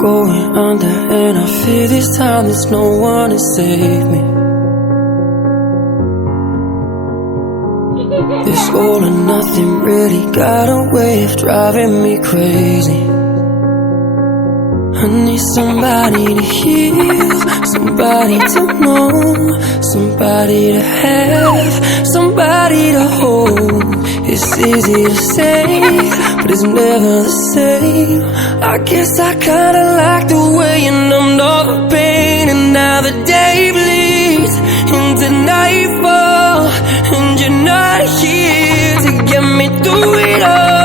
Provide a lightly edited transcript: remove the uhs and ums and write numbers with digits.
going under, and I fear this time there's no one to save me. This all or nothing really got a way of driving me crazy. I need somebody to heal, somebody to know, somebody to have, somebody to hold. It's easy to say, but it's never the same. I guess I kinda like the way you numbed all the pain, and now the day bleeds into nightfall, and you're not here to get me through it all.